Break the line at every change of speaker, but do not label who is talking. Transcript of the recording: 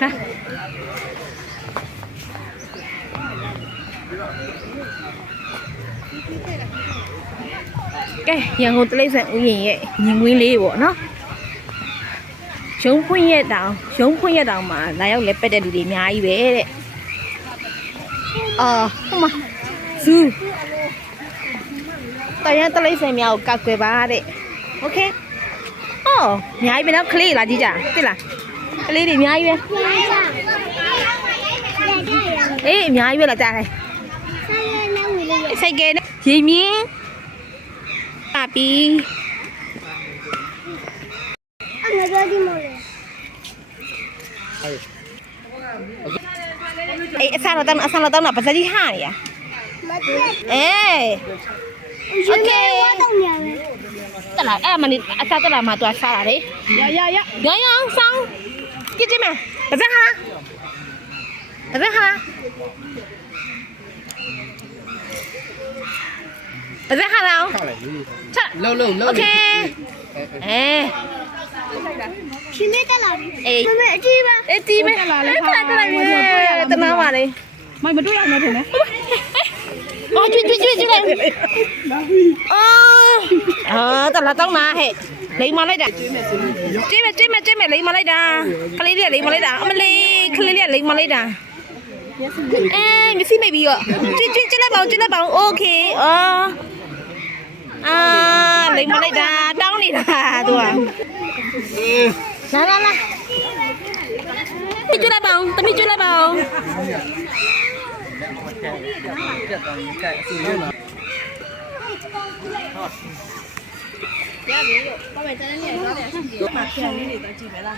ဟာ ကဲရန်ကုန်တလိမ့်ဆန်ဥယျာဉ်ရဲ့ညင်ကွင်းလေးပေါ့နော်ရုံးဖွင့်ရက်တောင်ရုံးဖွင့်ရက်တောင်မှာလာရောက်လက်ပက်တဲ့လူတွေအများကြီးပဲတဲ့အာဟိုမှာဇူးတရန်တလိမ့်ဆန်များကိုကောက်ွယ်ပါတဲ့โอเคအော်အများကြီးပဲနော်ကလေးလာကြည့်ကြတိလားကလေးတွေအများကြီးပဲ အေးအများကြီးပဲလာကြတယ်စိုက်ကဲနဲ့ရေမြင်းပါပြီအေးအစားတော့တောင်းအစားတော့တောင်းတာပါစကြီးဟာနေ Jimmy, tapi. Ang jadi mulai Eh, salah tahu, salah tahu apa saja hal ya? Eh, oke. Telah, eh, mana asal telah tuh asal deh. Ya, ya, ya. Ya, ya, sang. Kita mah, asal ha. မယ်ပါစဟာပါစဟာပါစဟာလောင်းချက်
လုံးလုံးလုံး
โอเคเอ๊ะ
ရှင်မတက်လာပြီ
เอ้ย
မမေအကြည့်ပါ
เอ้ยตีไหมတက်လာလေတက်လာလေတနာပါလေ
မိုက်မတွေ့ရမယ်ထင်တယ်
အော်ကျွတ်ကျွတ်ကျွတ်ကျွတ်လေအော်အာတလာတော့နာဟဲ့လိမ်မလိုက်တာကျွေးမယ်ကျွေးမယ်ကျွေးမယ်ကျွေးမယ်လိမ်မလိုက်တာကလေးလေးလိမ်မလိုက်တာအမလေးကလေးလေးလိမ်မလိုက်တာ အဲမျက်စိမိတ်ပြီးတော့ကျွတ်ကျွတ်ကျွတ်လိုက်ပါဦးကျွတ်လိုက်ပါဦးโอเคအော်အာလိမ်မလိုက်တာတောင်းနေတာသူကလာလာလာကျွတ်လိုက်ပါဦးတမီးကျွတ်လိုက်ပါဦး
မပြန်လေးတွေတော့ကြည့်မယ်လား